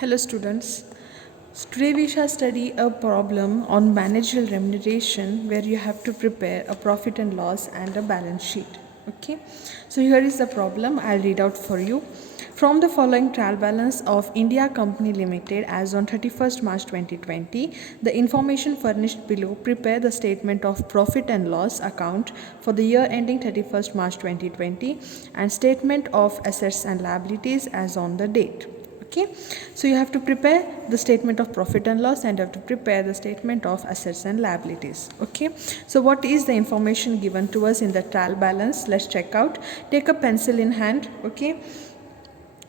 Hello students. Today we shall study a problem on managerial remuneration where you have to prepare a profit and loss and a balance sheet. Okay. So here is the problem. I'll read out for you. From the following trial balance of India Company Limited as on 31st March 2020, the information furnished below prepare the statement of profit and loss account for the year ending 31st March 2020 and statement of assets and liabilities as on the date. Okay, so you have to prepare the statement of profit and loss and you have to prepare the statement of assets and liabilities. Okay, so what is the information given to us in the trial balance? Let's check out. Take a pencil in hand. Okay,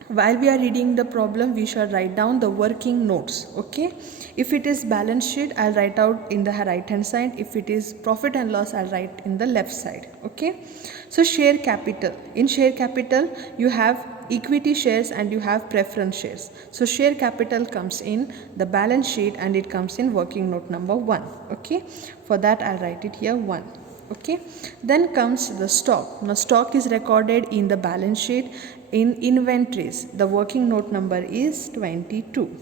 while we are reading the problem, we shall write down the working notes. Okay, if it is balance sheet, I'll write out in the right hand side. If it is profit and loss, I'll write in the left side. Okay, so share capital. In share capital, you have equity shares and you have preference shares. So share capital comes in the balance sheet and it comes in working note number 1. Okay, for that I'll write it here 1. Okay, then comes the stock. Now stock is recorded in the balance sheet in inventories. The working note number is 22.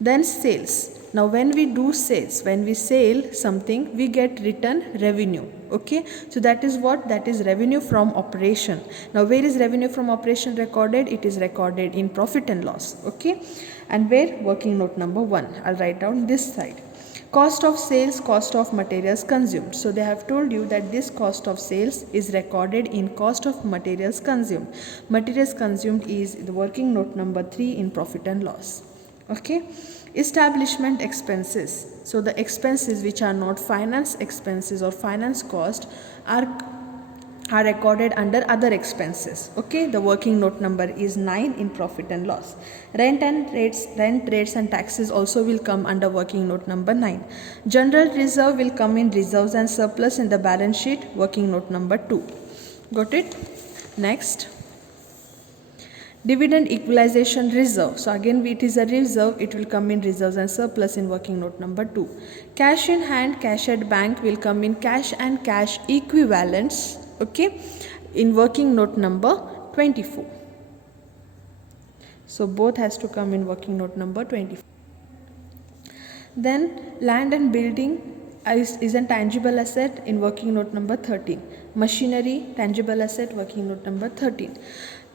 Then sales. Now when we do sales, when we sell something, we get return revenue. Okay, so that is what? That is revenue from operation. Now where is revenue from operation recorded? It is recorded in profit and loss. Okay, and where? Working note number 1. I'll write down this side. Cost of sales, cost of materials consumed. So they have told you that this cost of sales is recorded in cost of materials consumed. Materials consumed is the working note number 3 in profit and loss. Okay, establishment expenses. So the expenses which are not finance expenses or finance cost are recorded under other expenses. Okay, the working note number is 9 in profit and loss. Rent rates and taxes also will come under working note number 9. General reserve will come in reserves and surplus in the balance sheet, working note number 2. Got it? Next, dividend equalization reserve. So again it is a reserve, it will come in reserves and surplus in working note number 2. Cash in hand, cash at bank will come in cash and cash equivalents. Okay, in working note number 24. So both has to come in working note number 24. Then land and building is a tangible asset in working note number 13. Machinery, tangible asset, working note number 13.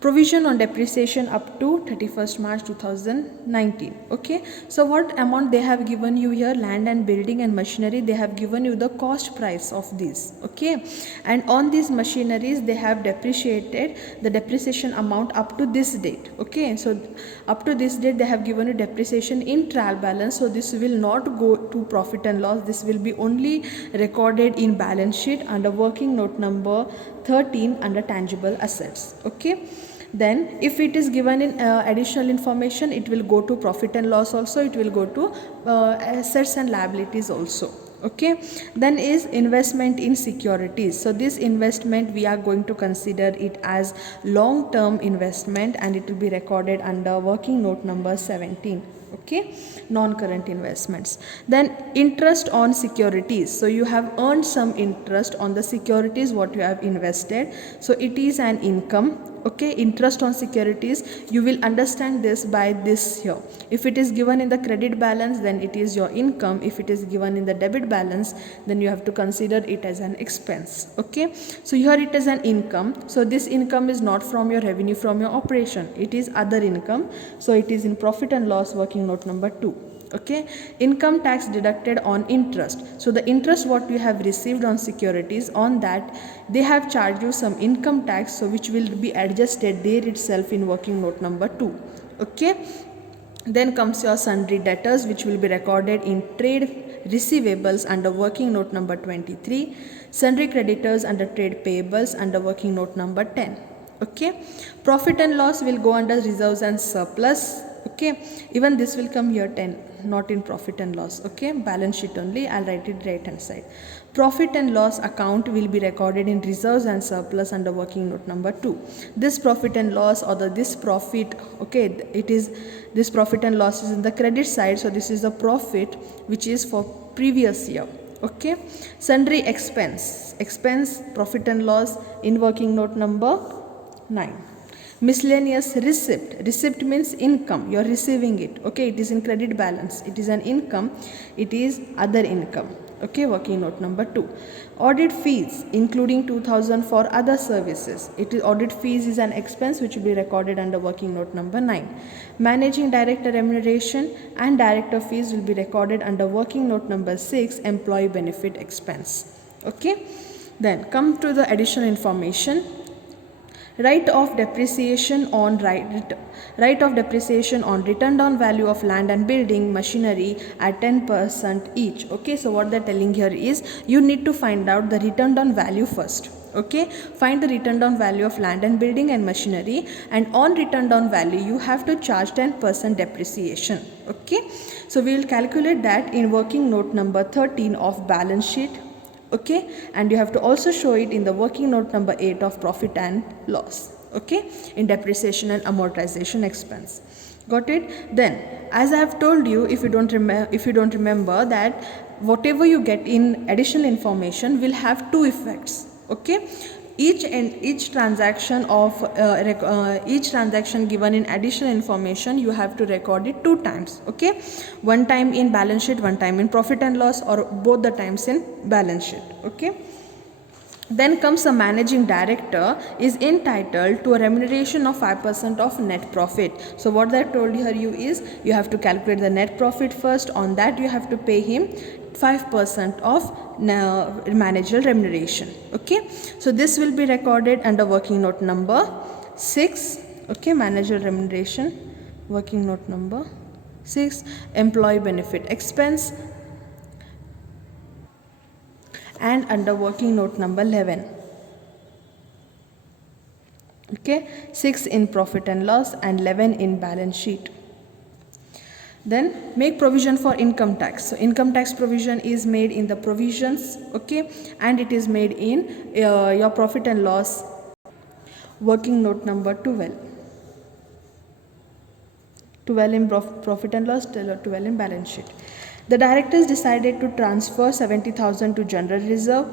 Provision on depreciation up to 31st March 2019. Okay, so what amount they have given you here? Land and building and machinery, they have given you the cost price of these. Okay, and on these machineries they have depreciated the depreciation amount up to this date. Okay, so up to this date they have given you depreciation in trial balance, so this will not go to profit and loss, this will be only recorded in balance sheet under working note number 13 under tangible assets. Okay, then if it is given in additional information, it will go to profit and loss also, it will go to assets and liabilities also. Okay, then is investment in securities. So this investment we are going to consider it as long term investment and it will be recorded under working note number 17. Okay, non-current investments. Then interest on securities. So you have earned some interest on the securities what you have invested, so it is an income. Okay, interest on securities, you will understand this by this here. If it is given in the credit balance, then it is your income. If it is given in the debit balance, then you have to consider it as an expense. Okay, so here it is an income, so this income is not from your revenue from your operation, it is other income, so it is in profit and loss, working note number 2. Okay, income tax deducted on interest. So the interest what you have received on securities, on that they have charged you some income tax, so which will be adjusted there itself in working note number 2. Okay, then comes your sundry debtors, which will be recorded in trade receivables under working note number 23, sundry creditors under trade payables under working note number 10. Okay, profit and loss will go under reserves and surplus. Okay, even this will come here 10, not in profit and loss. Okay, balance sheet only, I'll write it right hand side. Profit and loss account will be recorded in reserves and surplus under working note number 2. This profit and loss or this profit, okay, it is this profit and loss is in the credit side, so this is the profit which is for previous year. Okay, sundry expense, profit and loss in working note number 9. Miscellaneous receipt means income, you are receiving it, okay, it is in credit balance, it is an income, it is other income, okay, working note number 2. Audit fees including 2000 for other services, it is audit fees is an expense which will be recorded under working note number 9. Managing director remuneration and director fees will be recorded under working note number 6, employee benefit expense, okay. Then come to the additional information. Right of depreciation on returned on value of land and building machinery at 10% each, okay. So what they're telling here is you need to find out the returned on value first, okay. Find the returned on value of land and building and machinery, and on returned on value you have to charge 10% depreciation, okay. So we will calculate that in working note number 13 of balance sheet, okay, and you have to also show it in the working note number 8 of profit and loss, okay, in depreciation and amortization expense. Got it? Then as I have told you, if you don't remember that whatever you get in additional information will have two effects, okay. Each transaction given in additional information you have to record it 2 times, okay. One time in balance sheet, one time in profit and loss, or both the times in balance sheet, okay. Then comes a managing director is entitled to a remuneration of 5% of net profit. So what I told here you is you have to calculate the net profit first, on that you have to pay him 5% of managerial remuneration, okay. So this will be recorded under working note number 6, okay, managerial remuneration, working note number 6, employee benefit expense, and under working note number 11, okay, 6 in profit and loss and 11 in balance sheet. Then make provision for income tax. So income tax provision is made in the provisions, okay, and it is made in your profit and loss, working note number 12 in profit and loss, 12 in balance sheet. The directors decided to transfer 70,000 to general reserve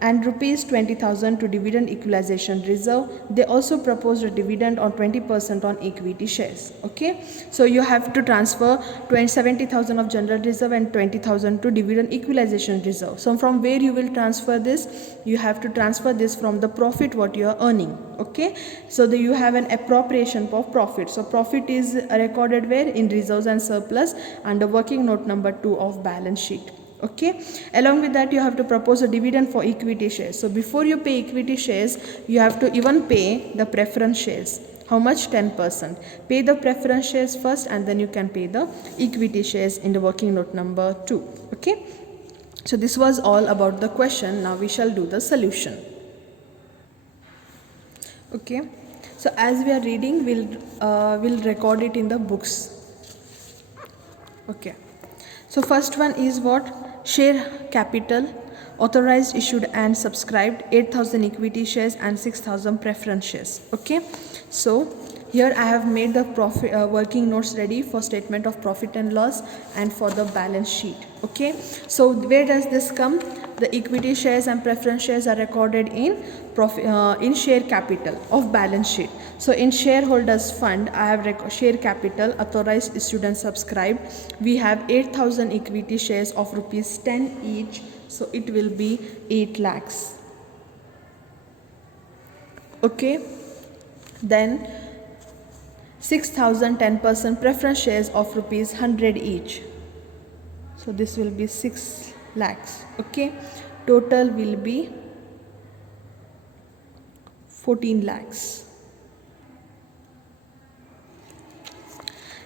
and rupees 20,000 to dividend equalization reserve. They also proposed a dividend on 20% on equity shares, okay. So you have to transfer 70,000 of general reserve and 20,000 to dividend equalization reserve. So from where you will transfer this? You have to transfer this from the profit what you are earning, okay. So you have an appropriation of profit. So profit is recorded where? In reserves and surplus under working note number 2 of balance sheet, okay. Along with that you have to propose a dividend for equity shares. So before you pay equity shares you have to even pay the preference shares. How much? 10%. Pay the preference shares first and then you can pay the equity shares in the working note number 2, okay. So this was all about the question. Now we shall do the solution, okay. So as we are reading, we'll record it in the books, okay. So first one is what? Share capital, authorized, issued and subscribed 8,000 equity shares and 6,000 preference shares, okay. So here I have made the working notes ready for statement of profit and loss and for the balance sheet, okay. So where does this come? The equity shares and preference shares are recorded in share capital of balance sheet. So in shareholders fund I have share capital, authorized, issued and subscribed. We have 8,000 equity shares of rupees 10 each. So it will be 8 lakhs, okay. Then 6,000 10% preference shares of rupees 100 each. So this will be 6 lakhs, okay. Total will be 14 lakhs.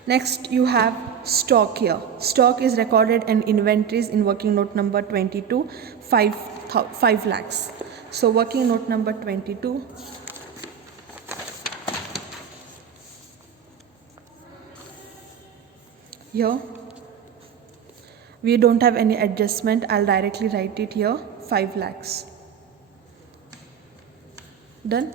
Next you have stock here. Stock is recorded in inventories in working note number 22, 5 lakhs. So working note number 22. Here we don't have any adjustment. I'll directly write it here, 5 lakhs. Done.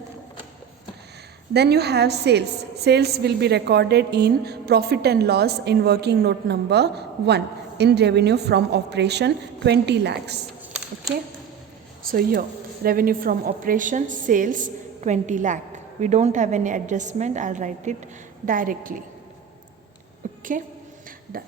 Then you have sales. Sales will be recorded in profit and loss in working note number 1 in revenue from operation 20 lakhs, okay. So here revenue from operation, sales 20 lakh. We don't have any adjustment. I'll write it directly. Okay, done.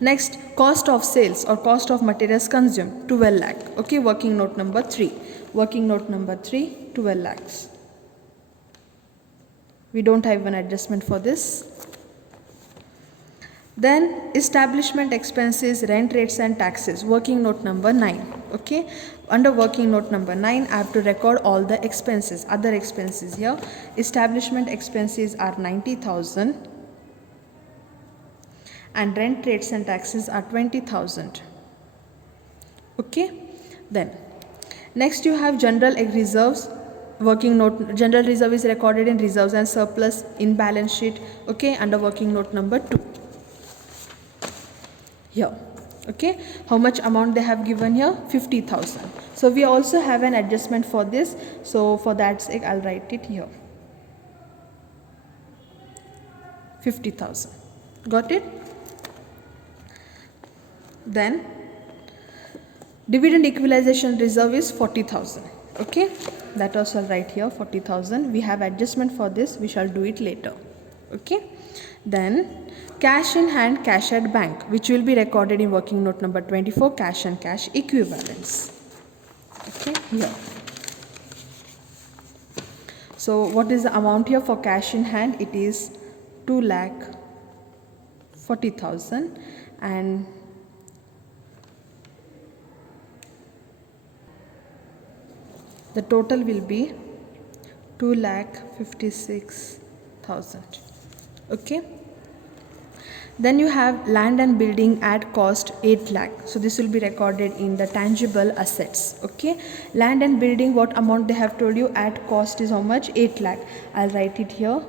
Next, cost of sales or cost of materials consumed, 12 lakh. Okay, working note number 3. Working note number 3, 12 lakhs. We don't have an adjustment for this. Then establishment expenses, rent rates and taxes, working note number 9. Okay, under working note number 9, I have to record all the expenses, other expenses here. Establishment expenses are 90,000 and rent rates and taxes are 20,000. Okay, then next you have general reserves. Working note, general reserve is recorded in reserves and surplus in balance sheet. Okay, under working note number 2 here. Okay, how much amount they have given here? 50,000. So we also have an adjustment for this, so for that sake I'll write it here, 50,000. Got it? Then dividend equalization reserve is 40,000. Okay, that also I'll write here, 40,000. We have adjustment for this, we shall do it later. Okay, then cash in hand, cash at bank, which will be recorded in working note number 24, cash and cash equivalents. Okay, here. So what is the amount here for cash in hand? It is 2,40,000 and the total will be 2,56,000. Okay. Then you have land and building at cost 8 lakh. So this will be recorded in the tangible assets. Okay. Land and building, what amount they have told you at cost is how much? 8 lakh. I'll write it here,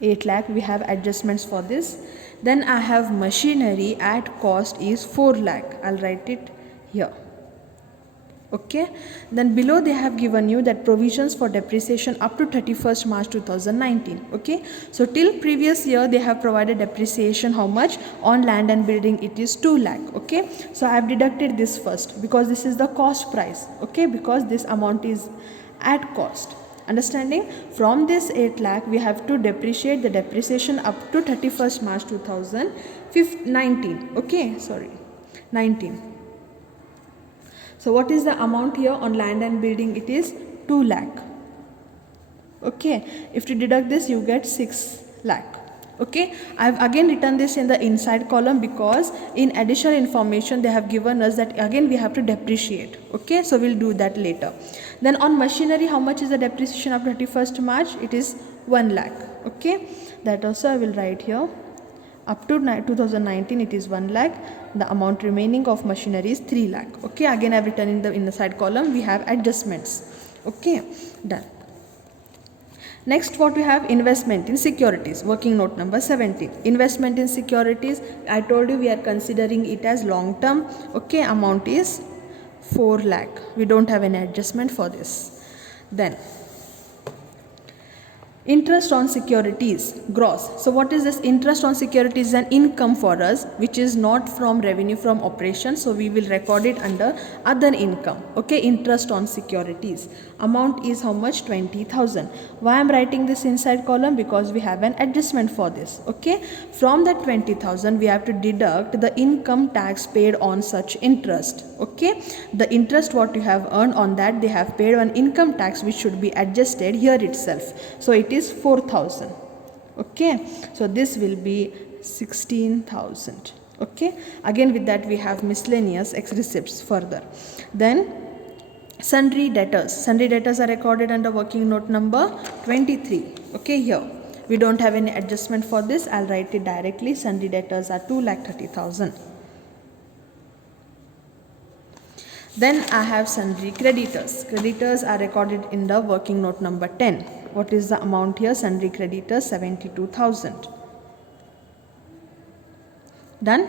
8 lakh. We have adjustments for this. Then I have machinery at cost is 4 lakh. I'll write it here. Okay, then below they have given you that provisions for depreciation up to 31st March 2019. Okay, so till previous year they have provided depreciation how much on land and building? It is 2 lakh. Okay, so I have deducted this first because this is the cost price. Okay, because this amount is at cost. Understanding? From this 8 lakh we have to depreciate the depreciation up to 31st March 2019. Okay, sorry, 19. So what is the amount here on land and building? It is 2 lakh. Okay, if you deduct this you get 6 lakh. Okay, I have again written this in the inside column because in additional information they have given us that again we have to depreciate. Okay, so we'll do that later. Then on machinery, how much is the depreciation of 31st March? It is 1 lakh. Okay, that also I will write here. Up to 2019 it is 1 lakh. The amount remaining of machinery is 3 lakh. Okay, again I have written in the inside column we have adjustments. Okay, done. Next what we have, investment in securities, working note number 17. Investment in securities, I told you we are considering it as long term. Okay, amount is 4 lakh. We don't have any adjustment for this. Then interest on securities, gross. So what is this? Interest on securities is an income for us which is not from revenue from operations, so we will record it under other income. Okay, interest on securities, amount is how much? 20,000. Why I am writing this inside column? Because we have an adjustment for this. Okay, from that 20,000 we have to deduct the income tax paid on such interest. Okay, the interest what you have earned on that they have paid on income tax which should be adjusted here itself. So it is 4,000. Okay, so this will be 16,000. Okay, again with that we have miscellaneous ex receipts further. Then sundry debtors. Sundry debtors are recorded under working note number 23. Okay, here we don't have any adjustment for this. I'll write it directly. Sundry debtors are 2,30,000. Then I have sundry creditors. Creditors are recorded in the working note number 10. What is the amount here? Sundry creditors 72,000. Done.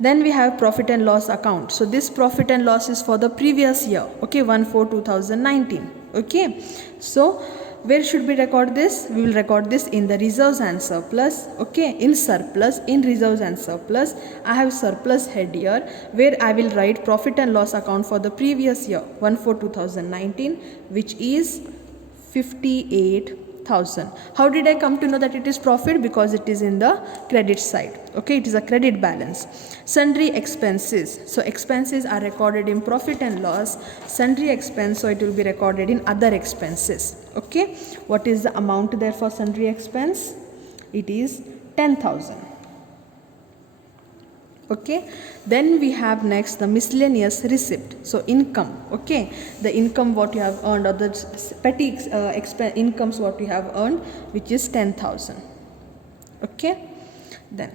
Then we have profit and loss account. So this profit and loss is for the previous year. Okay, 1/4/2019. Okay, so where should we record this? We will record this in the reserves and surplus. Okay, in surplus, in reserves and surplus, I have surplus head here where I will write profit and loss account for the previous year 1/4/2019, which is 58,000. How did I come to know that it is profit? Because it is in the credit side. Okay, it is a credit balance. Sundry expenses. So expenses are recorded in profit and loss. Sundry expense, so it will be recorded in other expenses. Okay, what is the amount there for sundry expense? It is 10,000. Okay, then we have next the miscellaneous receipt. So income. Okay, the income what you have earned, or the petty incomes what you have earned, which is 10,000. Okay, then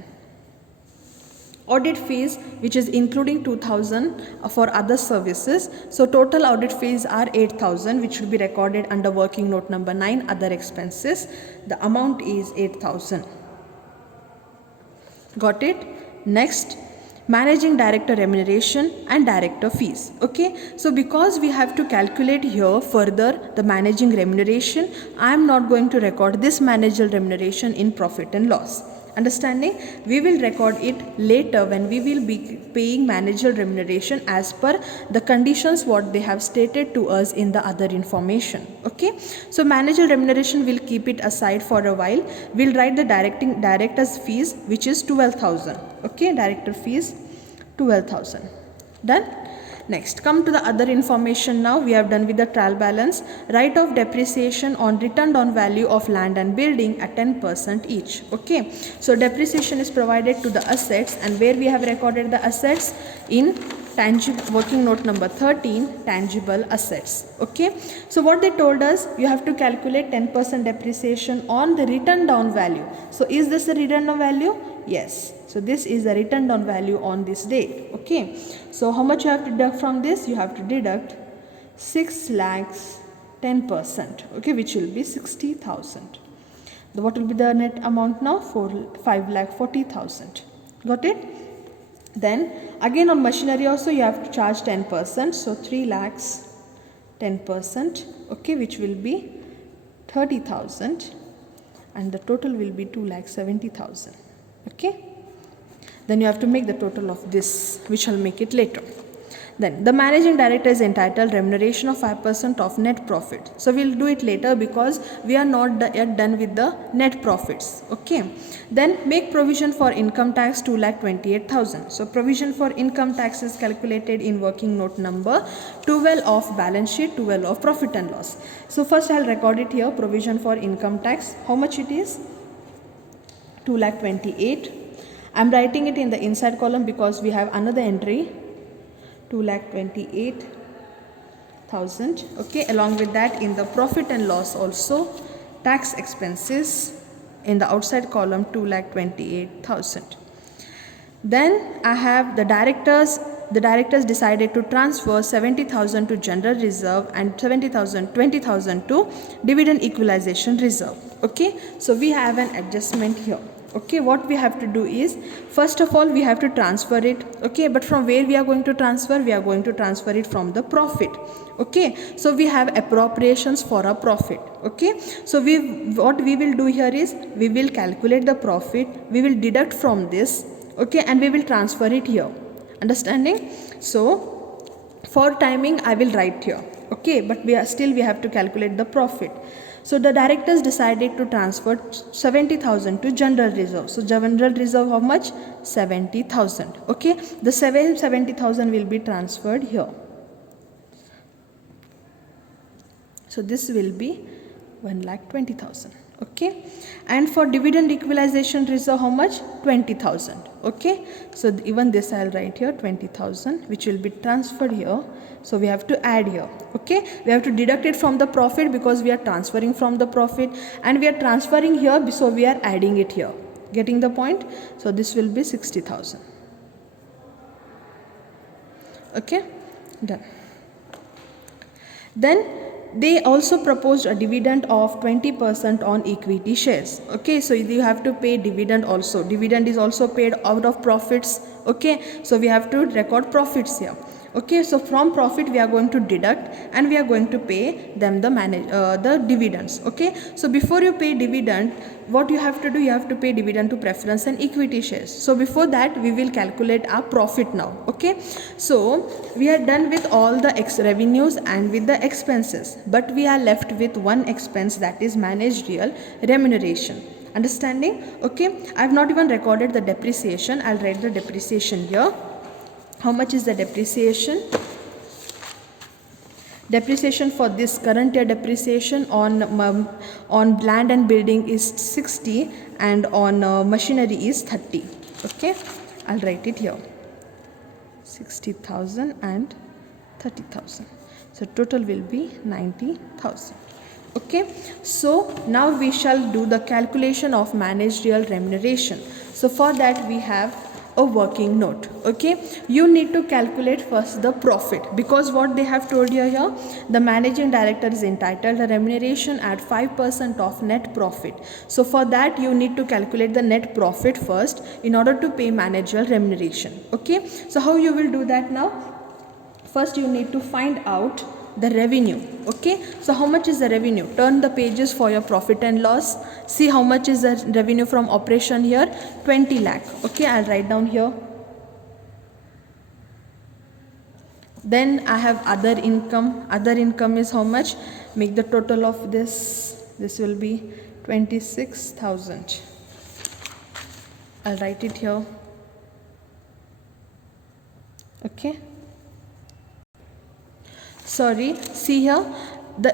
audit fees, which is including 2,000 for other services. So total audit fees are 8,000, which should be recorded under working note number 9, other expenses. The amount is 8,000. Got it? Next, managing director remuneration and director fees. Okay, so because we have to calculate here further the managing remuneration, I am not going to record this managerial remuneration in profit and loss. Understanding? We will record it later when we will be paying managerial remuneration as per the conditions what they have stated to us in the other information. Okay, so managerial remuneration will keep it aside for a while. We'll write the director's fees, which is 12,000. Okay, director fees 12,000. Done. Next, come to the other information now. We have done with the trial balance. Write off depreciation on returned on value of land and building at 10% each. Okay, so depreciation is provided to the assets, and where we have recorded the assets in working note number 13, tangible assets. Okay, so what they told us, you have to calculate 10% depreciation on the written down value. So is this a written down value? Yes. So this is the written down value on this date. Okay, so how much you have to deduct from this? You have to deduct 6 lakhs 10%. Okay, which will be 60,000. What will be the net amount now? 5,40,000. Got it? Then again on machinery also you have to charge 10%. So 3 lakhs 10%. Okay, which will be 30,000, and the total will be 2,70,000. Okay, then you have to make the total of this, which I'll make it later. Then the managing director is entitled remuneration of 5% of net profit. So we'll do it later because we are not yet done with the net profits. Okay, then make provision for income tax 2,28,000. So provision for income tax is calculated in working note number 12 of balance sheet, 12 of profit and loss. So first I'll record it here, provision for income tax. How much it is? 2,28,000. I'm writing it in the inside column because we have another entry, 2,28,000. Okay, along with that in the profit and loss also, tax expenses in the outside column 2,28,000. Then I have the directors. The directors decided to transfer 70,000 to general reserve and 20,000 to dividend equalization reserve. Okay, so we have an adjustment here. Okay, what we have to do is, first of all we have to transfer it. Okay, but from where we are going to transfer? We are going to transfer it from the profit. Okay, so we have appropriations for a profit. Okay, so what we will do here is, we will calculate the profit, we will deduct from this. Okay, and we will transfer it here. Understanding? So for timing I will write here. Okay, but we have to calculate the profit. So the directors decided to transfer 70,000 to general reserve. So general reserve how much? 70,000. Okay, the 70,000 will be transferred here. So this will be 1,20,000. Okay, and for dividend equalization reserve how much? 20,000. Okay, so even this I'll write here 20,000, which will be transferred here. So we have to add here. Okay, we have to deduct it from the profit because we are transferring from the profit, and we are transferring here, so we are adding it here. Getting the point? So this will be 60,000. Okay, done. Then they also proposed a dividend of 20% on equity shares. Okay, so you have to pay dividend also. Dividend is also paid out of profits. Okay, so we have to record profits here. Okay, so from profit we are going to deduct and we are going to pay them the dividends. Okay, so before you pay dividend, what you have to do, you have to pay dividend to preference and equity shares. So before that we will calculate our profit now. Okay, so we are done with all the revenues and with the expenses, but we are left with one expense, that is managerial remuneration. Understanding? Okay, I have not even recorded the depreciation. I'll write the depreciation here. How much is the depreciation? Depreciation for this current year, depreciation on land and building is 60 and on machinery is 30. Okay, I'll write it here. 60,000 and 30,000. So total will be 90,000. Okay, so now we shall do the calculation of managerial remuneration. So for that we have a working note. Okay, you need to calculate first the profit, because what they have told you here, the managing director is entitled a remuneration at 5% of net profit. So for that you need to calculate the net profit first in order to pay managerial remuneration. Okay, so how you will do that now? First you need to find out the revenue. Okay, so how much is the revenue? Turn the pages for your profit and loss. See how much is the revenue from operation here, 20 lakh. Okay, I'll write down here. Then I have other income. Other income is how much? Make the total of this. This will be 26,000. I'll write it here. Okay, sorry, see here,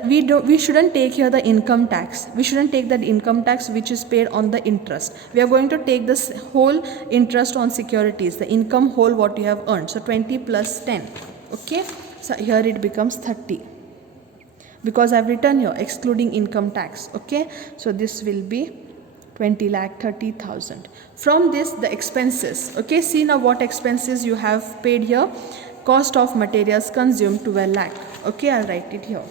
we shouldn't take here the income tax. We shouldn't take that income tax which is paid on the interest. We are going to take this whole interest on securities, the income whole what you have earned. So 20 plus 10. Okay, so here it becomes 30, because I've written here excluding income tax. Okay, so this will be 20 lakh 30,000. From this the expenses. Okay, see now what expenses you have paid here. Cost of materials consumed 12 lakh. Okay, I'll write it here.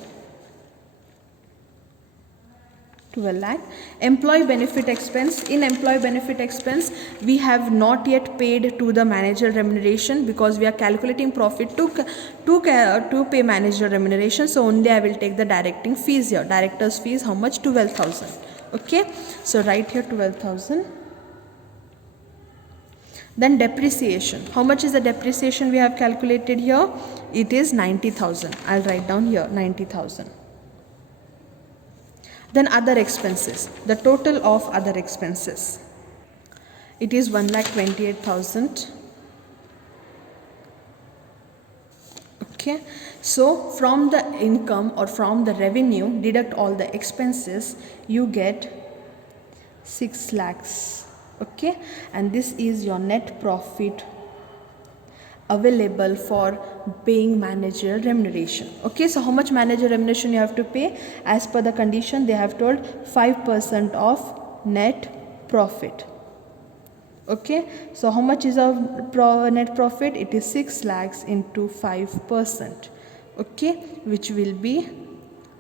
12 lakh. Employee benefit expense. In employee benefit expense, we have not yet paid to the manager remuneration, because we are calculating profit to pay manager remuneration. So only I will take the directing fees here. Director's fees, how much? 12,000. Okay, so write here 12,000. Then depreciation. How much is the depreciation we have calculated here? It is 90,000. I'll write down here 90,000. Then other expenses. The total of other expenses. It is 1,28,000. Okay, so from the income or from the revenue, deduct all the expenses, you get 6 lakhs. Okay, and this is your net profit available for paying manager remuneration. Okay, so how much manager remuneration you have to pay? As per the condition, they have told 5% of net profit. Okay, so how much is our net profit? It is 6 lakhs into 5%. Okay, which will be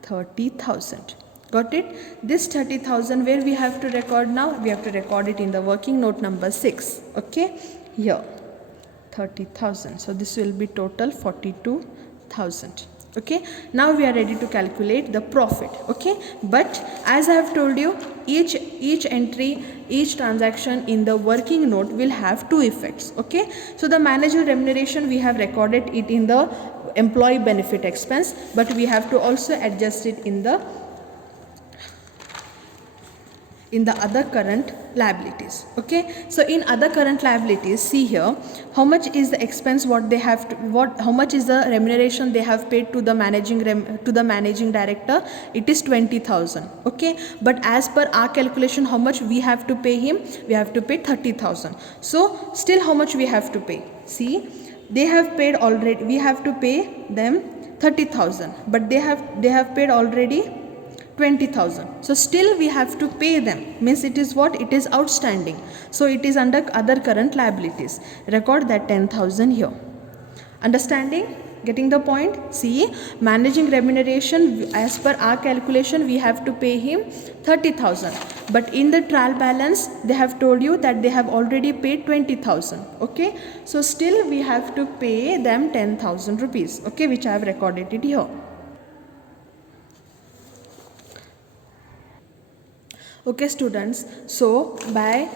30,000. Got it? This 30,000 where we have to record now? We have to record it in the working note number 6. Okay, here 30,000. So this will be total 42,000. Okay, now we are ready to calculate the profit. Okay, but as I have told you, each entry, each transaction in the working note will have two effects. Okay, so the manager remuneration, we have recorded it in the employee benefit expense, but we have to also adjust it in the other current liabilities. Okay, so in other current liabilities, see here how much is the expense what they have to, how much is the remuneration they have paid to the managing director? It is 20,000. Okay, but as per our calculation, how much we have to pay him? We have to pay 30,000. So still how much we have to pay? See, they have paid already, we have to pay them 30,000, but they have paid already 20,000. So still we have to pay them, means it is what? It is outstanding. So it is under other current liabilities. Record that 10,000 here. Understanding? Getting the point? See, managing remuneration, as per our calculation, we have to pay him 30,000. But in the trial balance, they have told you that they have already paid 20,000. Okay, so still we have to pay them 10,000 rupees. Okay, which I have recorded it here. Okay, students, so by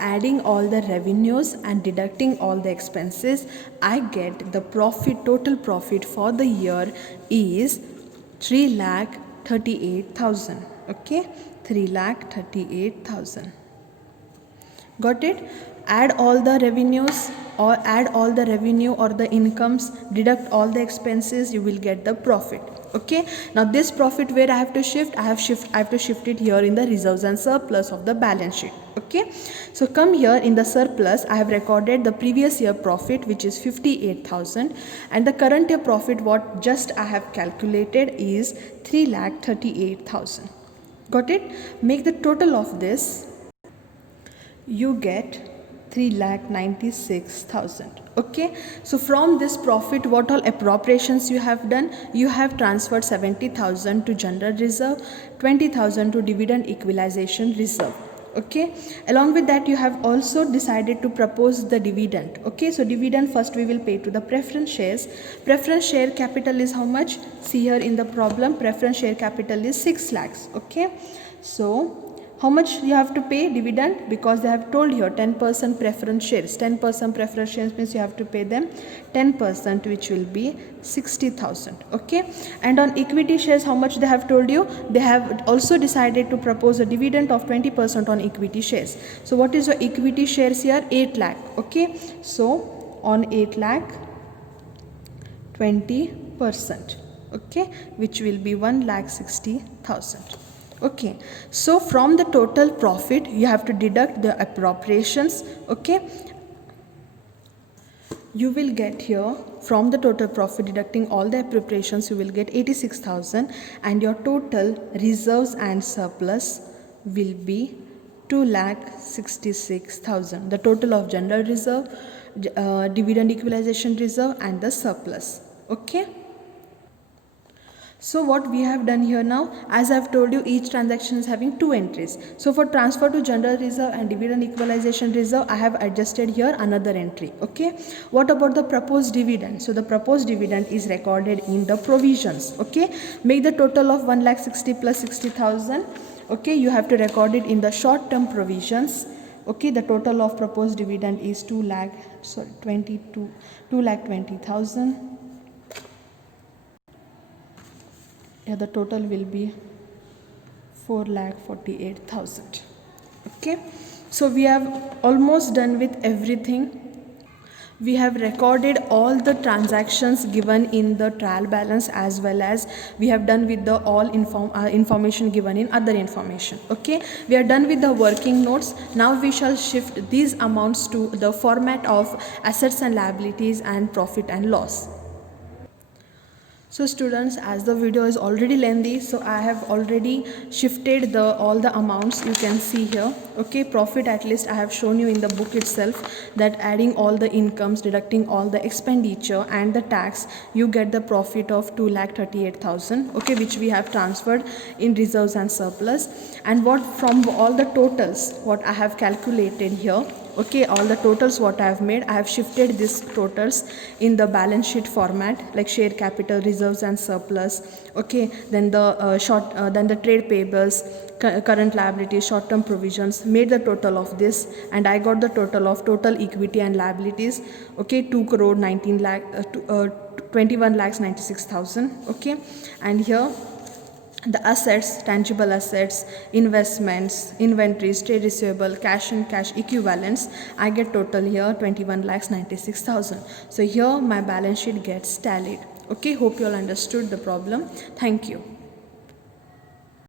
adding all the revenues and deducting all the expenses, I get the profit, total profit for the year is 3,38,000. Okay, 3,38,000. Got it? Add all the revenues or add all the revenue or the incomes, deduct all the expenses, you will get the profit. Okay, now this profit, where I have to shift? I have to shift it here in the reserves and surplus of the balance sheet. Okay, so come here in the surplus, I have recorded the previous year profit, which is 58,000, and the current year profit, what just I have calculated, is 3,38,000. Got it? Make the total of this, you get 3,96,000. Okay, so from this profit, what all appropriations you have done? You have transferred 70,000 to general reserve, 20,000 to dividend equalization reserve. Okay, along with that, you have also decided to propose the dividend. Okay, so dividend first we will pay to the preference shares. Preference share capital is how much? See here in the problem, preference share capital is 6 lakhs. Okay, so how much you have to pay dividend? Because they have told here 10% preference shares. 10% preference shares means you have to pay them 10%, which will be 60,000. Okay, and on equity shares, how much they have told you? They have also decided to propose a dividend of 20% on equity shares. So what is your equity shares here? 8 lakh. Okay, so on 8 lakh, 20%. Okay, which will be 1,60,000. Okay, so from the total profit, you have to deduct the appropriations. Okay, you will get here, from the total profit deducting all the appropriations, you will get 86,000, and your total reserves and surplus will be 2,66,000. The total of general reserve, dividend equalization reserve, and the surplus. Okay. So what we have done here now, as I have told you, each transaction is having 2 entries. So for transfer to general reserve and dividend equalization reserve, I have adjusted here another entry. Okay, what about the proposed dividend? So the proposed dividend is recorded in the provisions. Okay, make the total of 1,60,000 plus 60,000. Okay, you have to record it in the short term provisions. Okay, the total of proposed dividend is 2,20,000. Yeah, the total will be 4,48,000. Okay, so we have almost done with everything. We have recorded all the transactions given in the trial balance, as well as we have done with the all information given in other information. Okay, we are done with the working notes. Now we shall shift these amounts to the format of assets and liabilities and profit and loss. So students, as the video is already lengthy, so I have already shifted all the amounts you can see here. Okay, profit, at least I have shown you in the book itself that adding all the incomes, deducting all the expenditure and the tax, you get the profit of 2,38,000. Okay, which we have transferred in reserves and surplus. And what from all the totals, what I have calculated here, okay, all the totals what I have made, I have shifted these totals in the balance sheet format, like share capital, reserves and surplus. Okay, then the then the trade payables, current liabilities, short term provisions, made the total of this, and I got the total of total equity and liabilities. Okay, 21,96,000. Okay, and here the assets, tangible assets, investments, inventories, trade receivable, cash and cash equivalents, I get total here 21,96,000. So here my balance sheet gets tallied. Okay, hope you all understood the problem. Thank you.